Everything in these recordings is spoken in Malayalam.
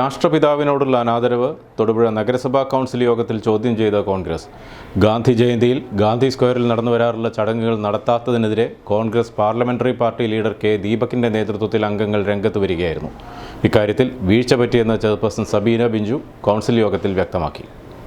രാഷ്ട്രപിതാവിനോടുള്ള അനാദരവ് തൊടുപുഴ നഗരസഭാ കൗൺസിൽ യോഗത്തിൽ ചോദ്യം ചെയ്ത കോൺഗ്രസ്. ഗാന്ധി ജയന്തിയിൽ ഗാന്ധി സ്ക്വയറിൽ നടന്നു വരാറുള്ള ചടങ്ങുകൾ നടത്താത്തതിനെതിരെ Congress parliamentary party leader K ദീപകിന്റെ നേതൃത്വത്തിൽ അംഗങ്ങൾ രംഗത്ത് വരികയായിരുന്നു. ഇക്കാര്യത്തിൽ വീഴ്ച പറ്റിയെന്ന് ചെയർപേഴ്സൺ സബീന ബിഞ്ചു കൗൺസിൽ യോഗത്തിൽ വ്യക്തമാക്കി.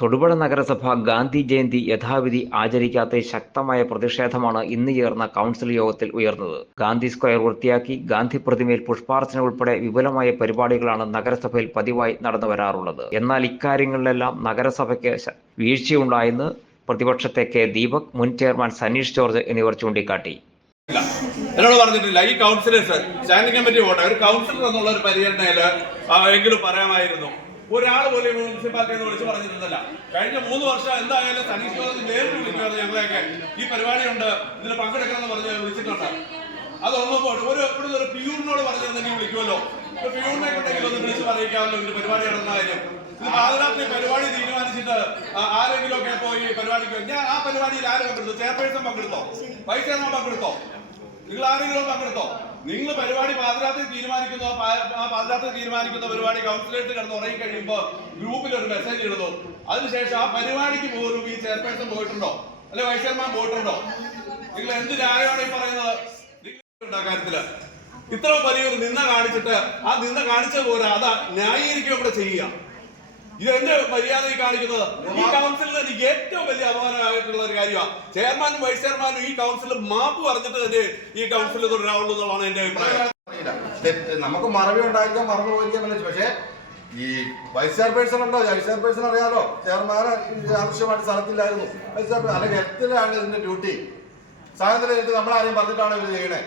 തൊടുപുഴ നഗരസഭ ഗാന്ധി ജയന്തി യഥാവിധി ആചരിക്കാത്ത ശക്തമായ പ്രതിഷേധമാണ് ഇന്ന് ചേർന്ന കൗൺസിൽ യോഗത്തിൽ ഉയർന്നത്. ഗാന്ധി സ്ക്വയർ വൃത്തിയാക്കി ഗാന്ധി പ്രതിമയിൽ പുഷ്പാർച്ചന ഉൾപ്പെടെ വിപുലമായ പരിപാടികളാണ് നഗരസഭയിൽ പതിവായി നടന്നു വരാറുള്ളത്. എന്നാൽ ഇക്കാര്യങ്ങളിലെല്ലാം നഗരസഭയ്ക്ക് വീഴ്ചയുണ്ടായെന്ന് പ്രതിപക്ഷത്തെ കെ ദീപക് മുൻ ചെയർമാൻ സനീഷ് ജോർജ് എന്നിവർ ചൂണ്ടിക്കാട്ടി. എന്നോട് പറഞ്ഞിട്ടില്ല ഈ കൗൺസിലേഴ്സ് സ്റ്റാൻഡിംഗ് കമ്മിറ്റി പോട്ടെ ഒരു കൗൺസിലർ എന്നുള്ള ഒരു പരിഗണനയിൽ എങ്കിലും പറയാമായിരുന്നു. ഒരാൾ പോലും ഈ മുനിസിപ്പാലിറ്റിയിൽ നിന്ന് വിളിച്ചു പറഞ്ഞിരുന്നില്ല. കഴിഞ്ഞ മൂന്ന് വർഷം എന്തായാലും സനീഷ് ജോർജ് നേരിട്ട് വിളിക്കുന്നത് ഞങ്ങളെയൊക്കെ. ഈ പരിപാടിയുണ്ട്. ഇതിന് പങ്കെടുക്കണമെന്ന് പറഞ്ഞ് വിളിച്ചിട്ടുണ്ട്. അതൊന്നും പോട്ടെ ഒരു എപ്പോഴും ഒരു പിയൂണിനോട് പറഞ്ഞിരുന്നെങ്കിൽ വിളിക്കുമല്ലോ. ഒരു പിയൂണിനെ കൊണ്ടെങ്കിലും ഒന്ന് വിളിച്ച് പറയിക്കാമല്ലോ ഇതിന്റെ പരിപാടി നടന്ന കാര്യം. ഇത് പാതിരാത്രി പരിപാടി തീരുമാനിച്ചിട്ട് ആരെങ്കിലും ഒക്കെ പോയി പരിപാടിക്ക് ഞാൻ ആ പരിപാടിയിൽ ആര് പങ്കെടുത്തു? ചെയർപേഴ്സൺ പങ്കെടുത്തോ? വൈസ് ചെയർമാൻ പങ്കെടുത്തോ? നിങ്ങൾ ആരെങ്കിലും പങ്കെടുത്തോ? നിങ്ങൾ പരിപാടി പാതിരാത്രി തീരുമാനിക്കുന്നു ആ പാതിരാത്രി തീരുമാനിക്കുന്ന പരിപാടി കൗൺസിലേറ്റ് കിടന്ന് ഉറങ്ങി കഴിയുമ്പോൾ ഗ്രൂപ്പിൽ ഒരു മെസ്സേജ് ഇടുന്നു. അതിനുശേഷം ആ പരിപാടിക്ക് പോലും ഈ ചെയർപേഴ്സൺ പോയിട്ടുണ്ടോ? അല്ലെ വൈസ് ചെയർമാൻ പോയിട്ടുണ്ടോ? നിങ്ങൾ എന്ത് ന്യായമാണ് ഈ പറയുന്നത്? കാര്യത്തിൽ? ഇത്ര വലിയൊരു നിന്ന കാണിച്ചിട്ട് ആ നിന്ന കാണിച്ചത് പോരാ അതാ ന്യായീകരിക്കുക കൂടെ ചെയ്യുക. ഇത് എന്ത് മര്യാദ കാണിക്കുന്നത്? ഈ കൗൺസിലിന് എനിക്ക് ഏറ്റവും വലിയ അപമാനമായിട്ടുള്ള ഒരു കാര്യമാണ് ചെയർമാനും വൈസ് ചെയർമാനും ഈ കൗൺസിൽ മാപ്പ് പറഞ്ഞിട്ട് തന്നെ ഈ കൗൺസിൽ തുടരാവുള്ളൂ എന്നുള്ളതാണ് എന്റെ അഭിപ്രായം. നമുക്ക് മറവി ഉണ്ടായിരിക്കാം മറന്നു പോയിരിക്കാൻ പക്ഷേ ഈ വൈസ് ചെയർപേഴ്സൺ ഉണ്ടോ? വൈസ് ചെയർപേഴ്സൺ അറിയാലോ? ചെയർമാൻ ആവശ്യമായിട്ട് സ്ഥലത്തില്ലായിരുന്നു. വൈസ് ചെയർപേഴ്സൺ അല്ലെങ്കിൽ ഹെൽത്തിലാണ് ഇതിന്റെ ഡ്യൂട്ടി സായന്തനം നമ്മളാരെയും പറഞ്ഞിട്ടാണ് ഇവർ ചെയ്യണേ?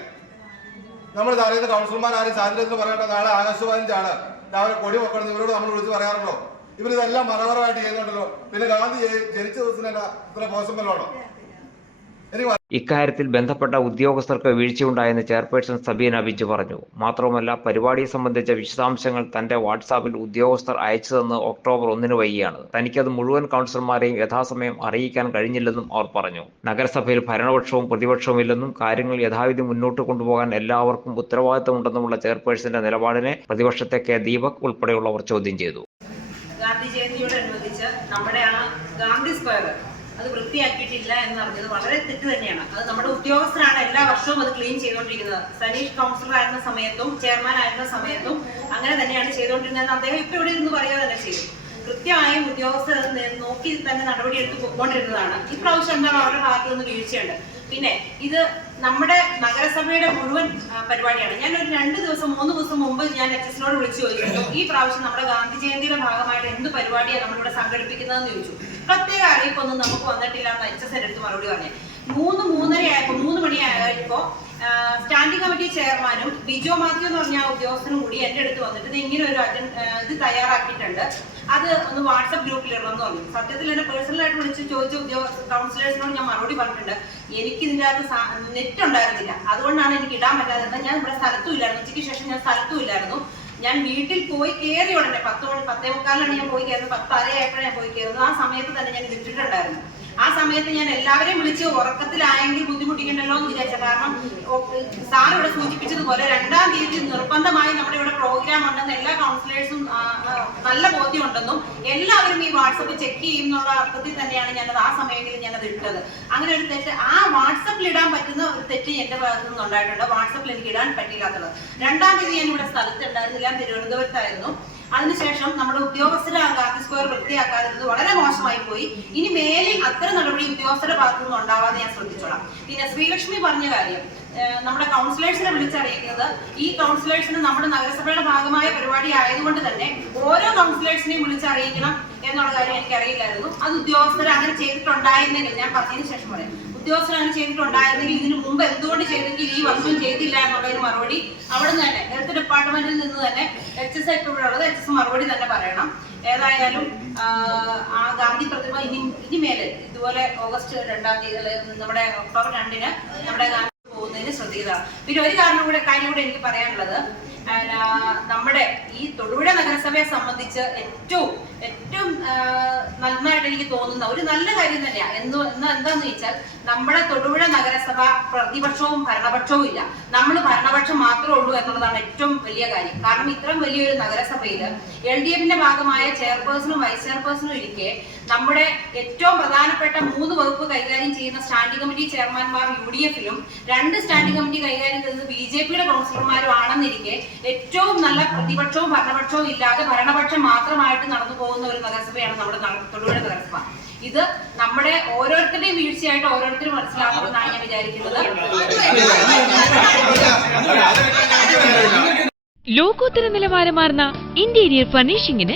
നമ്മൾ അറിയുന്ന കൗൺസിലർമാർ ആരും സായന്തരത്തിൽ പറയട്ടെ നാളെ ആകാശവാണിച്ചാണ് രാവിലെ കൊടി വെക്കണം ഇവരോട് നമ്മൾ വിളിച്ച് പറയാറുണ്ടോ? ഇവരിതെല്ലാം മനോഹരമായിട്ട് ചെയ്യുന്നുണ്ടല്ലോ. പിന്നെ ഗാന്ധി ജനിച്ച ദിവസം തന്നെ ഇത്ര മോശം വല്ലതാണോ എനിക്ക് ഇക്കാര്യത്തിൽ ബന്ധപ്പെട്ട ഉദ്യോഗസ്ഥർക്ക് വീഴ്ചയുണ്ടായെന്ന് ചെയർപേഴ്സൺ സബീന ബിജു പറഞ്ഞു. മാത്രവുമല്ല പരിപാടി സംബന്ധിച്ച വിശദാംശങ്ങൾ തന്റെ വാട്സാപ്പിൽ ഉദ്യോഗസ്ഥർ അയച്ചതെന്ന് ഒക്ടോബർ ഒന്നിന് വൈകിയാണ്. തനിക്കത് മുഴുവൻ കൗൺസിലർമാരെയും യഥാസമയം അറിയിക്കാൻ കഴിഞ്ഞില്ലെന്നും അവർ പറഞ്ഞു. നഗരസഭയിൽ ഭരണപക്ഷവും പ്രതിപക്ഷവും ഇല്ലെന്നും കാര്യങ്ങൾ യഥാവിധി മുന്നോട്ട് കൊണ്ടുപോകാൻ എല്ലാവർക്കും ഉത്തരവാദിത്തമുണ്ടെന്നുമുള്ള ചെയർപേഴ്സന്റെ നിലപാടിനെ പ്രതിപക്ഷത്തെ കെ ദീപക് ഉൾപ്പെടെയുള്ളവർ ചോദ്യം ചെയ്തു. ജയന്തിയോടനുബന്ധിച്ച് നമ്മുടെ ആ ഗാന്ധി സ്ക്വയർ അത് വൃത്തിയാക്കിയിട്ടില്ല എന്ന് പറഞ്ഞത് വളരെ തെറ്റ് തന്നെയാണ്. അത് നമ്മുടെ ഉദ്യോഗസ്ഥരാണ് എല്ലാ വർഷവും അത് ക്ലീൻ ചെയ്തുകൊണ്ടിരിക്കുന്നത്. സനീഷ് കൗൺസിലർ ആയിരുന്ന സമയത്തും ചെയർമാൻ ആയിരുന്ന സമയത്തും അങ്ങനെ തന്നെയാണ് ചെയ്തുകൊണ്ടിരുന്നത് അദ്ദേഹം ഇപ്പൊ ഇവിടെ ഇരുന്ന് പറയുക തന്നെ ചെയ്തു കൃത്യമായും ഉദ്യോഗസ്ഥർ നോക്കി തന്നെ നടപടി പോയിക്കൊണ്ടിരുന്നതാണ് പൊയ്ക്കൊണ്ടിരുന്നതാണ് ഇപ്രാവശ്യം എന്താണ് അവരുടെ ഭാഗത്തുനിന്ന് വീഴ്ചയുണ്ട്. പിന്നെ ഇത് നമ്മുടെ നഗരസഭയുടെ മുഴുവൻ പരിപാടിയാണ്. ഞാൻ ഒരു രണ്ട് ദിവസം മൂന്ന് ദിവസം മുമ്പ് ഞാൻ എച്ച് എസിനോട് വിളിച്ചു ചോദിച്ചിരുന്നു ഈ പ്രാവശ്യം നമ്മുടെ ഗാന്ധി ജയന്തിയുടെ ഭാഗമായിട്ട് എന്ത് പരിപാടിയാണ് നമ്മളിവിടെ സംഘടിപ്പിക്കുന്നതെന്ന് ചോദിച്ചു. പ്രത്യേക അറിയിപ്പൊന്നും നമുക്ക് വന്നിട്ടില്ല എന്ന് എച്ച് എസ് എടുത്ത് മറുപടി പറഞ്ഞു. മൂന്ന് മൂന്നര ആയപ്പോ മൂന്ന് മണിയായപ്പോ സ്റ്റാൻഡിംഗ് കമ്മിറ്റി ചെയർമാനും ബിജോ മാത്യു എന്ന് പറഞ്ഞ ഉദ്യോഗസ്ഥനും കൂടി എന്റെ അടുത്ത് വന്നിട്ട് ഇത് ഇങ്ങനെ ഒരു അജൻ ഇത് തയ്യാറാക്കിയിട്ടുണ്ട്. അത് ഒന്ന് വാട്സപ്പ് ഗ്രൂപ്പിൽ ഇടണമെന്ന് പറഞ്ഞു. സത്യത്തിൽ എന്നെ പേഴ്സണൽ ആയിട്ട് വിളിച്ച് ചോദിച്ച ഉദ്യോഗസ്ഥ കൗൺസിലേഴ്സിനോട് ഞാൻ മറുപടി പറഞ്ഞിട്ടുണ്ട്. എനിക്ക് ഇതിന്റെ അകത്ത് നെറ്റ് ഉണ്ടായിരുന്നില്ല. അതുകൊണ്ടാണ് എനിക്ക് ഇടാൻ പറ്റാതിരുന്നത് ഞാൻ ഇവിടെ സ്ഥലത്തും ഇല്ലായിരുന്നു. ഉച്ചയ്ക്ക് ശേഷം ഞാൻ സ്ഥലത്തും ഇല്ലായിരുന്നു. ഞാൻ വീട്ടിൽ പോയി കയറി ഉടനെ പത്ത് മണി പത്തേ മുക്കാലിലാണ് ഞാൻ പോയി കയറുന്നത് പത്ത് അരയായപ്പോഴാണ് ഞാൻ പോയി കയറുന്നത് ആ സമയത്ത് തന്നെ ഞാൻ ഇത് ഇട്ടിട്ടുണ്ടായിരുന്നു. ആ സമയത്ത് ഞാൻ എല്ലാവരെയും വിളിച്ച് ഉറക്കത്തിലായെങ്കിൽ ബുദ്ധിമുട്ടിക്കണ്ടല്ലോ എന്ന് വിചാരിച്ച കാരണം സാർ ഇവിടെ സൂചിപ്പിച്ചതുപോലെ രണ്ടാം തീയതി നിർബന്ധമായി നമ്മുടെ ഇവിടെ പ്രോഗ്രാം ഉണ്ടെന്ന് എല്ലാ കൗൺസിലേഴ്സും നല്ല ബോധ്യം നല്ല ബോധ്യമുണ്ടെന്നും എല്ലാവരും ഈ വാട്സപ്പ് ചെക്ക് ചെയ്യുന്നുള്ള അർത്ഥത്തിൽ തന്നെയാണ് ഞാനത് ആ സമയങ്ങളിൽ ഞാനത് ഇട്ടത്. അങ്ങനെ ഒരു തെറ്റ് ആ വാട്സപ്പിൽ ഇടാൻ പറ്റുന്ന ഒരു തെറ്റ് എന്റെ ഭാഗത്തു നിന്ന് ഉണ്ടായിട്ടുണ്ട് വാട്സപ്പിൽ എനിക്ക് ഇടാൻ പറ്റിയില്ലാത്തത്. രണ്ടാം തീയതി ഞാൻ ഇവിടെ സ്ഥലത്തുണ്ടായിരുന്നില്ല തിരുവനന്തപുരത്തായിരുന്നു. അതിനുശേഷം നമ്മുടെ ഉദ്യോഗസ്ഥരെ ആ സ്ക്വയർ വൃത്തിയാക്കാതിരുന്നത് വളരെ മോശമായി പോയി. ഇനി മേലിൽ അത്തരം നടപടി ഉദ്യോഗസ്ഥരുടെ ഭാഗത്തു നിന്നും ഉണ്ടാവാതെ ഞാൻ ശ്രദ്ധിച്ചോളാം. പിന്നെ ശ്രീലക്ഷ്മി പറഞ്ഞ കാര്യം നമ്മുടെ കൗൺസിലേഴ്സിനെ വിളിച്ചറിയിക്കുന്നത് ഈ കൗൺസിലേഴ്സിന് നമ്മുടെ നഗരസഭയുടെ ഭാഗമായ പരിപാടി ആയതുകൊണ്ട് തന്നെ ഓരോ കൗൺസിലേഴ്സിനെയും വിളിച്ചറിയിക്കണം എന്നുള്ള കാര്യം എനിക്കറിയില്ലായിരുന്നു. അത് ഉദ്യോഗസ്ഥർ അങ്ങനെ ചെയ്തിട്ടുണ്ടായിരുന്നെങ്കിൽ ഞാൻ പറഞ്ഞതിന് ശേഷം പറയാം. ഉദ്യോഗസ്ഥർ അങ്ങനെ ചെയ്തിട്ടുണ്ടായിരുന്നെങ്കിൽ ഇതിന് മുമ്പ് എന്തുകൊണ്ട് ചെയ്തെങ്കിൽ ഈ വർഷം ചെയ്തില്ല എന്നുള്ളതിന് മറുപടി അവിടെ നിന്ന് തന്നെ ഹെൽത്ത് ഡിപ്പാർട്ട്മെന്റിൽ നിന്ന് തന്നെ എച്ച് എസ് ഐ ഉള്ളത് എച്ച് എസ് മറുപടി തന്നെ പറയണം. ഏതായാലും ആ ഗാന്ധി പ്രതിമ ഇനി ഇനി മേലെ ഇതുപോലെ ഓഗസ്റ്റ് രണ്ടാം തീയതി നമ്മുടെ ഒക്ടോബർ രണ്ടിന് നമ്മുടെ ഗാന്ധി പോകുന്നതിന് ശ്രദ്ധിക്കുക. പിന്നെ ഒരു കാരണം കൂടെ കാര്യം കൂടെ എനിക്ക് പറയാനുള്ളത്. നമ്മുടെ ഈ തൊടുപുഴ നഗരസഭയെ സംബന്ധിച്ച് ഏറ്റവും ഏറ്റവും നന്നായിട്ട് എനിക്ക് തോന്നുന്ന ഒരു നല്ല കാര്യം തന്നെയാണ് എന്ന് എന്ന് എന്താന്ന് വെച്ചാൽ നമ്മുടെ തൊടുപുഴ നഗരസഭ പ്രതിപക്ഷവും ഭരണപക്ഷവും ഇല്ല. നമ്മൾ ഭരണപക്ഷം മാത്രമേ ഉള്ളൂ എന്നുള്ളതാണ് ഏറ്റവും വലിയ കാര്യം. കാരണം ഇത്രയും വലിയൊരു നഗരസഭയിൽ എൽ ഡി എഫിന്റെ ഭാഗമായ ചെയർപേഴ്സണും വൈസ് ചെയർപേഴ്സണും ഇരിക്കെ നമ്മുടെ ഏറ്റവും പ്രധാനപ്പെട്ട മൂന്ന് വകുപ്പ് കൈകാര്യം ചെയ്യുന്ന സ്റ്റാൻഡിംഗ് കമ്മിറ്റി ചെയർമാൻമാർ യു ഡി എഫിലും രണ്ട് സ്റ്റാൻഡിംഗ് കമ്മിറ്റി കൈകാര്യം ചെയ്യുന്നത് ബി ജെ പിയുടെ കൗൺസിലർമാരും ആണെന്നിരിക്കെ ഏറ്റവും നല്ല പ്രതിപക്ഷവും ഭരണപക്ഷവും ഇല്ലാതെ ഭരണപക്ഷം മാത്രമായിട്ട് നടന്നു പോകുന്ന ഒരു നഗരസഭയാണ് നമ്മുടെ തൊടുപുഴ നഗരസഭ. ഇത് നമ്മുടെ ഓരോരുത്തരുടെയും വീഴ്ചയായിട്ട് ഓരോരുത്തരും മനസ്സിലാക്കുമെന്നാണ് ഞാൻ വിചാരിക്കുന്നത്. ലോകോത്തര നിലവാരമാർന്ന interior ഫർണിഷിംഗിന്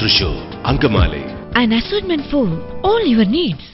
Thrissur Angamaly an assortment for all your needs.